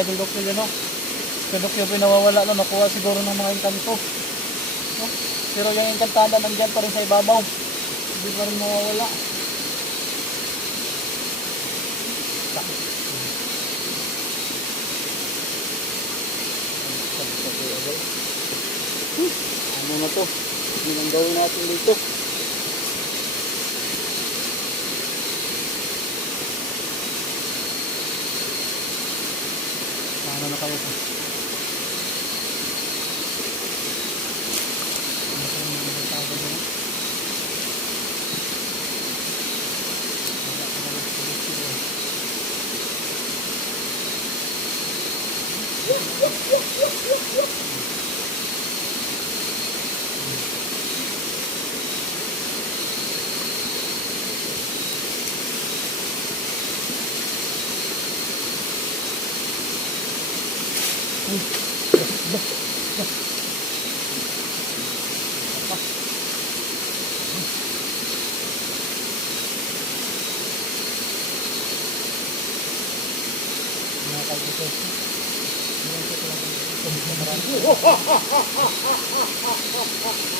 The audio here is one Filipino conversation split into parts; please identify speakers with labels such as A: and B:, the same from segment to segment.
A: Mga kadulokyo yun, no? Kadulokyo po nawawala, no? Nakuha siguro ng mga engkanto. No? Pero yung engkantada nandyan pa rin sa ibabaw. Hindi pa rin mawawala. Ano na to? Yun ang gawin natin dito. Na kayo to? Ano pa yung mga tawag dyan? Wala pa naman sa gusto eh. Mga kalbuto. Yan po talaga. Ito, marami. Dito.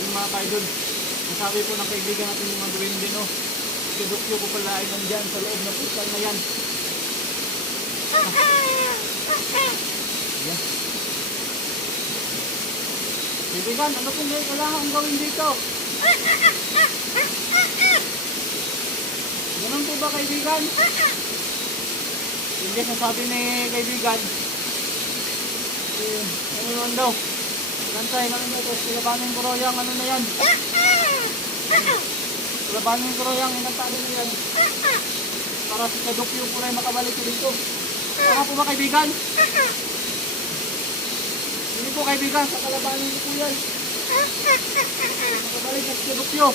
A: Yung mga kaidol, ang sabi po ng kaibigan natin yung mga duwende, no? Kidukyo ko pala ay nandyan sa loob ng putal na yan. Yan. Kaibigan, ano po ngayon kailangan ang gawin dito? Ganun po ba kaibigan? Hindi sasabi ni kaibigan. Eh, ano naman daw? Lantay, ano na ito? Silabanin ko raw yung ano na yan. Silabanin ko raw yung inantado na yan. Para si Kadukyo po rin makabalik ko dito. Tama po ba kaibigan? Hindi po kaibigan, sa kalabanin ko yan. Makabalik na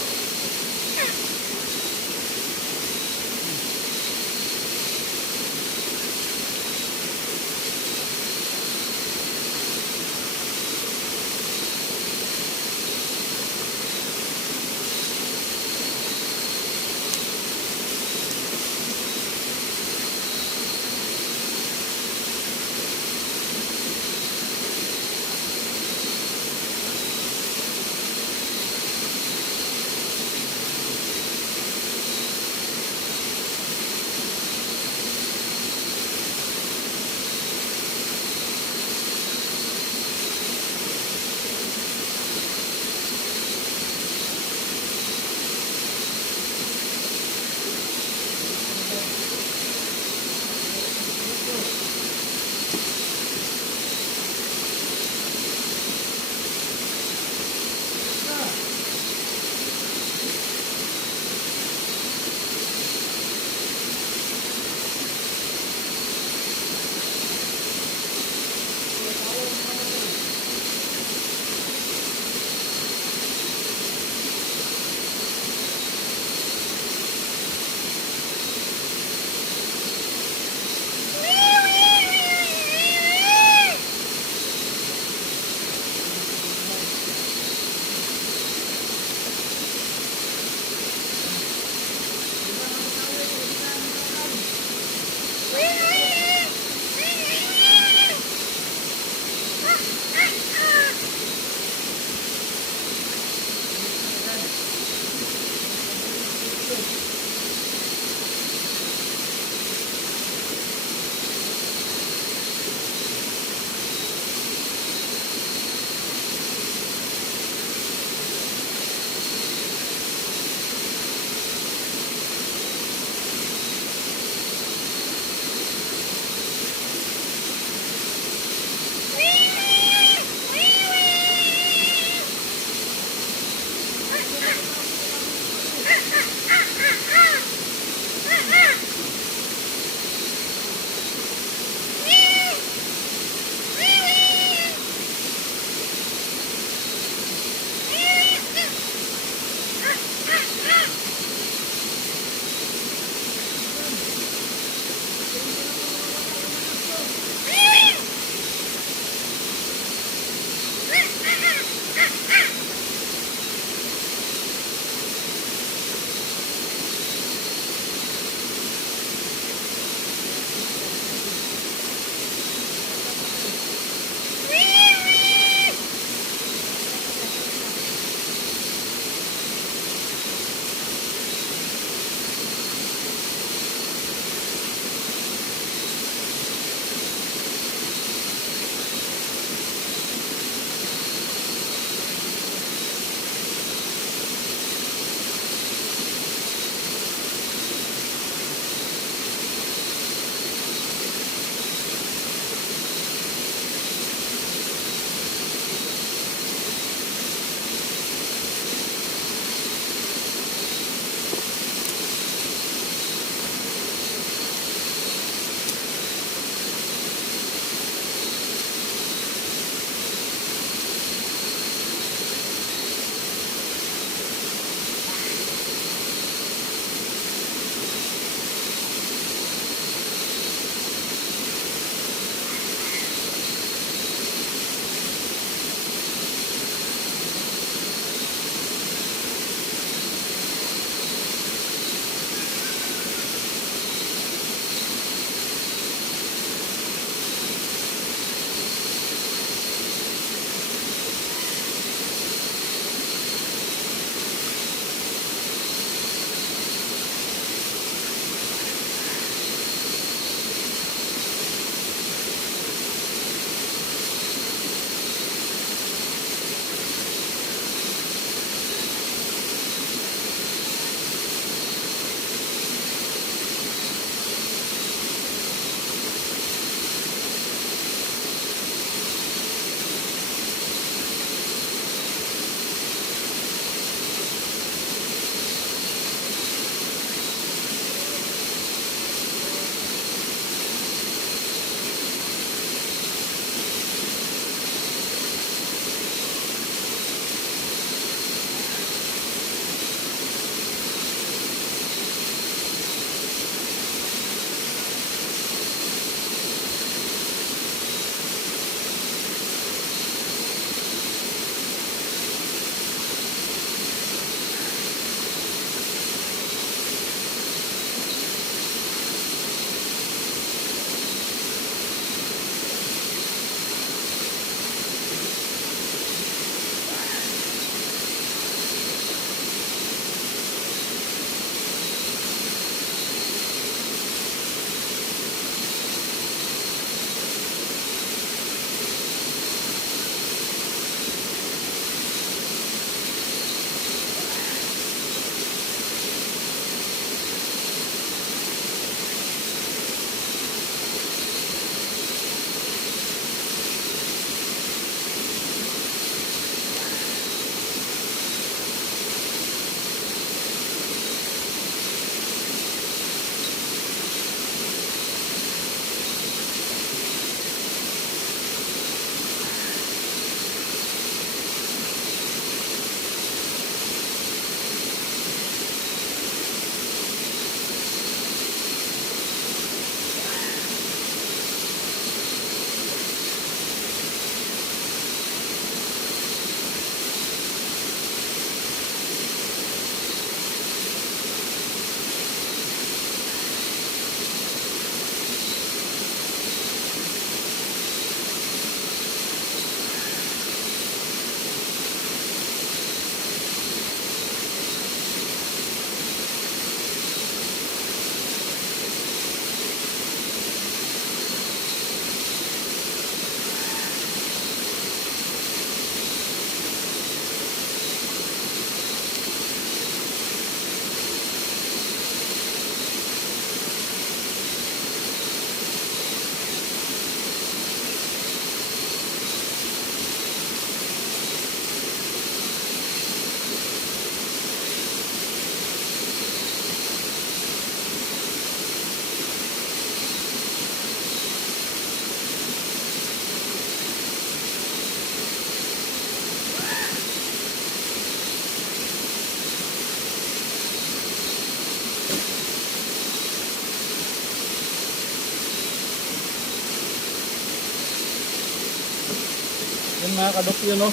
A: si Kadukyo.
B: Yun mga no?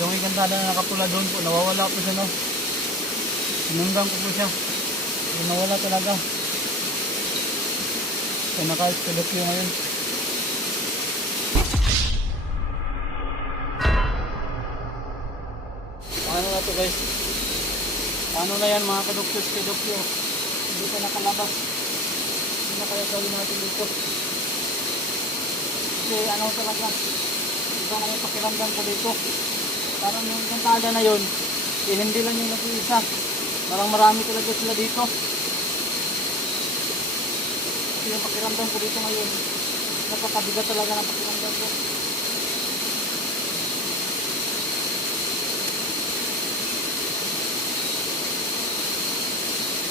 B: Yung ikantada na nakapula doon po, nawawala po siya, no? Sinundan ko po siya. Yung nawala talaga. Kaya naka kadokyo ngayon. Paano na to guys? Paano na yan mga kadokyo, kadokyo? Hindi pa nakalabas. Hindi na kaya gawin natin dito. Kasi ano talaga, na yung pakiramdam ko dito. Parang yung kantada na yun, hindi lang yung nag-iisa. Parang marami talaga sila dito. Kasi yung pakiramdam ko dito ngayon, napakabigat talaga ng pakiramdam ko.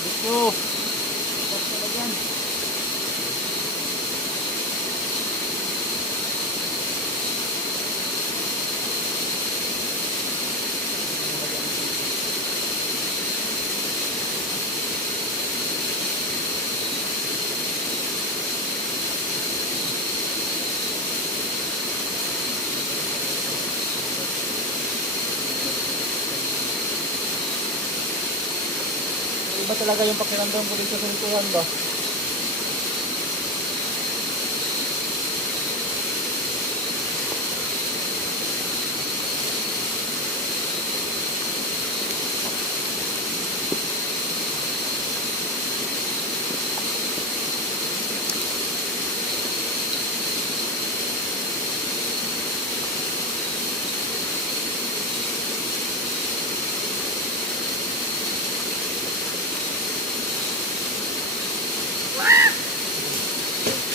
B: Dito, basta na dyan. Talaga yung pakiramdam ko dito sa likuhan ba?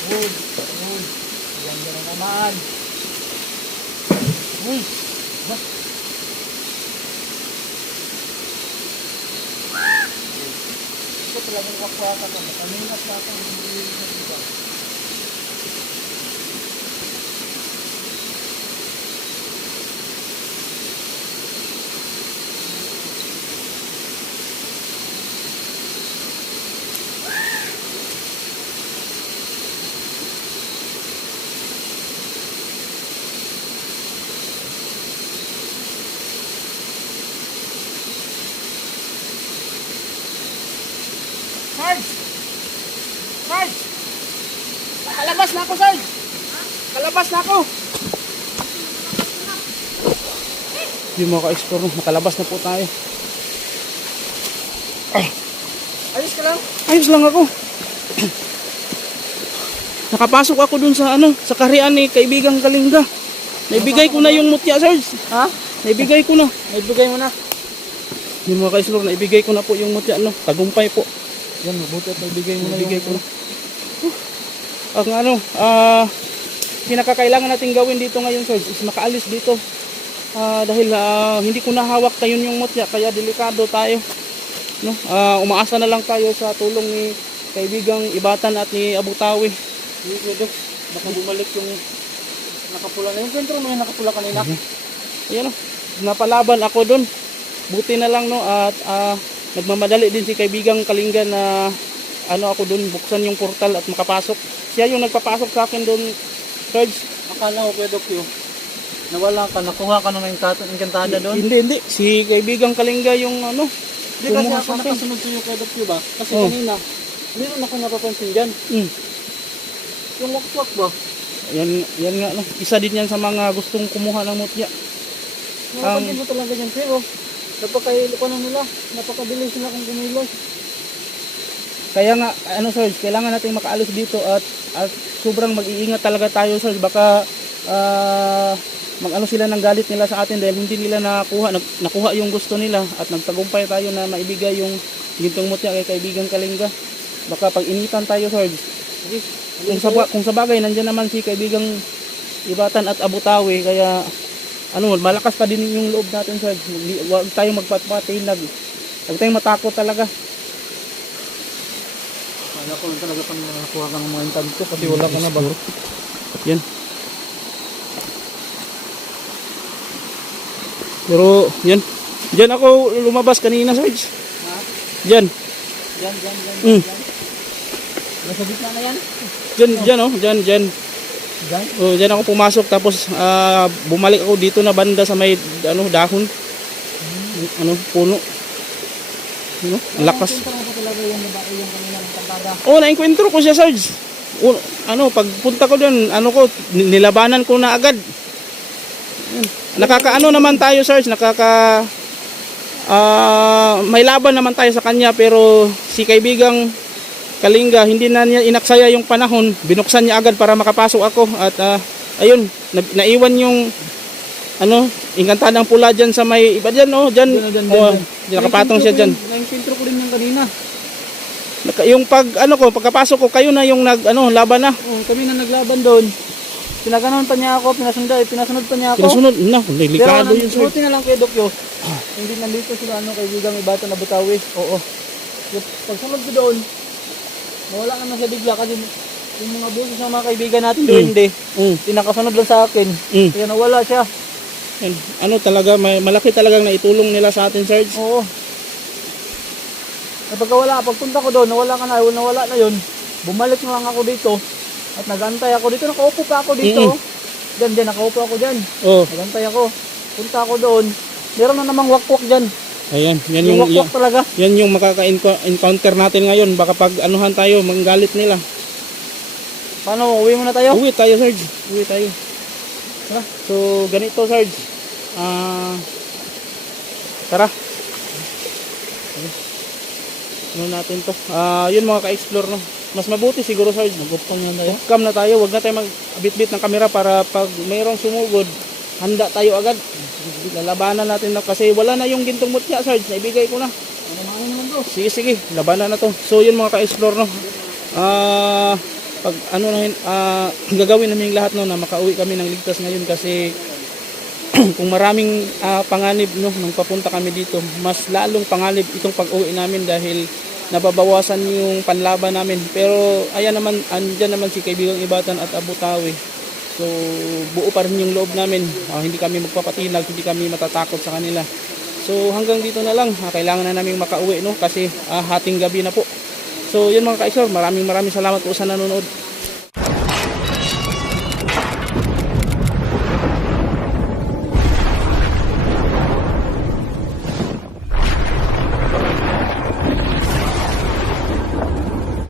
B: Uy, uy, yan na naman. Uy, ba? Ito talagang kapwa ka to. Kaminas natin hindi na iba. Sarge! Sarge! Kalabas na ako, Sarge! Kalabas na ako! Yung mga ka-explore, makalabas na po tayo. Ayos ka lang? Ayos lang ako. Nakapasok ako dun sa ano, sa karian ni kaibigang Kalinga. Naibigay ko na yung mutya, Sarge. Ha? Naibigay ko na. Naibigay mo na. Yung mga ka-explore, naibigay ko na po yung mutya, no? Tagumpay po. Yan, mabuti at naibigay mo na yung ko na. Ang ano, ah, pinakakailangan natin gawin dito ngayon, sir, is makaalis dito. Ah, dahil ah, hindi ko nahawak tayo yung mutya, kaya delikado tayo. No? Ah, umaasa na lang tayo sa tulong ni kaibigang Ibatan at ni Abutawi. Ko baka bumalik yung nakapula na yung sentro mo yung nakapula kanina. Ayan o, napalaban ako doon. Buti na lang no at ah, nagmamadali din si kaibigang Kalinga na ano ako doon buksan yung portal at makapasok. Siya yung nagpapasok sa akin doon. Sarge,
A: Akala ko Kuya Dokyo, nawala ka, nakuha ka ng engkantada doon.
B: hindi hindi si kaibigang Kalinga yung ano.
A: Hindi kasi ako nakasunod sa iyo Kuya Dokyo ba? Kasi
B: Oh.
A: kanina, meron ako napapansin dyan.
B: Mm.
A: Yung wakwak ba?
B: Yan yan nga no. Isa din yan sa mga gustong kumuha ng mutya.
A: Napapansin mo talaga dyan pero napakailo ka na nila. Napakabilis sila kung kumilos.
B: Kaya nga ano sir, kailangan natin makaalis dito at at sobrang mag-iingat talaga tayo sir. Baka ah, mag-ano sila ng galit nila sa atin dahil hindi nila nakuha nag, nakuha yung gusto nila at nagtagumpay tayo na maibigay yung gintong mutya kay kaibigan Kalinga. Baka pag initan tayo sir.
A: Sige,
B: Kung sa, kung sa bagay nandiyan naman si kaibigang Ibatan at Abutawi kaya ano malakas pa din yung loob natin sir. Huwag tayong magpatpatinag. Huwag tayong matakot talaga.
A: Kala ko lang talaga pang nakuha ka ng mga engkanto kasi wala ka na ba?
B: Yan. Pero, yan. Diyan ako lumabas kanina, Sarge.
A: Ha?
B: Diyan.
A: Dyan, dyan, dyan,
B: Mm.
A: Nasa gitna na yan.
B: Diyan, diyan, oh. Diyan, diyan.
A: Diyan?
B: Oh, diyan ako pumasok tapos ah, bumalik ako dito na banda sa may ano dahon. Ano puno. Ano? Lakas.
A: Punta ko talaga yung babae yung kanina.
B: Oh, na-encuentro ko siya, Sarge. O, ano, pagpunta ko doon, ano ko, ni- nilabanan ko na agad. Nakakaano naman tayo, Sarge, nakaka ah may laban naman tayo sa kanya pero si kaibigang Kalinga hindi na niya inaksaya yung panahon binuksan niya agad para makapasok ako at ah, ayun na- naiwan yung ano ingkantadang pula dyan sa may iba oh
A: Diyan, diyan,
B: oh,
A: diyan.
B: dyan nakapatong siya dyan
A: Na-encounter ko rin yung kanina.
B: Yung pag ano ko pagkapasok ko kayo na yung nag ano laban na
A: Oh, kami na naglaban doon. Pinaganon pa niya ako, pinasunod, pinasunod pa niya ako.
B: Pinasunod na, delikado yun sir.
A: buti na lang kay Dokyo. Hindi nandito sila ano kaibigang ibata na Butawi. Oo. Pagsunod ko doon, nawala naman siya bigla kasi yung mga buses ng mga kaibigan natin doon
B: Mm.
A: hindi.
B: Mm,
A: Pinakasunod lang sa akin.
B: mm.
A: Kaya nawala siya.
B: Yan. Ano talaga, may, malaki talagang naitulong nila sa atin, Sarge.
A: Oo. Kapag wala, pagpunta ko doon, nawala ka na, nawala na yun. Bumalik na lang ako dito. At nagantay ako dito. Nakaupo pa ako dito.
B: Mm-mm.
A: Diyan, diyan, nakaupo ako diyan.
B: Oh,
A: Nagantay ako. Punta ako doon. Meron na namang wakwak diyan.
B: ayan, yan
A: Yung
B: yung,
A: wakwak talaga.
B: yan yung makaka-encounter natin ngayon. Baka pag anuhan tayo, manggalit nila.
A: Paano, uwi muna tayo?
B: Uwi tayo, Sarge. Uwi tayo.
A: Tara.
B: So, ganito, Sarge. Ah, tara. Ano natin to? Ah, yun mga ka-explore, no? Mas mabuti siguro, Sarge.
A: Magupang na tayo.
B: Cam na tayo, wag na tayo magbitbit ng kamera para pag mayroong sumugod, handa tayo agad. Lalabanan natin na kasi wala na yung gintong mutya, Sarge. Naibigay ko na.
A: Ano?
B: Sige, sige. Labanan na to. So, yun mga ka-explore, no? Ah, pag ano na, ah, gagawin namin lahat, no, na makauwi kami ng ligtas ngayon kasi kung maraming ah, panganib, no, nung papunta kami dito, mas lalong panganib itong pag-uwi namin dahil nababawasan yung panlaban namin. Pero, ayan naman, andyan naman si kaibigang Ibatan at Abu Tawi. So, buo pa rin yung loob namin. Ah, hindi kami magpapatinag, hindi kami matatakot sa kanila. So hanggang dito na lang, Ah, kailangan na namin makauwi no kasi ah, hating gabi na po. So yun mga ka maraming maraming salamat po sa nanonood.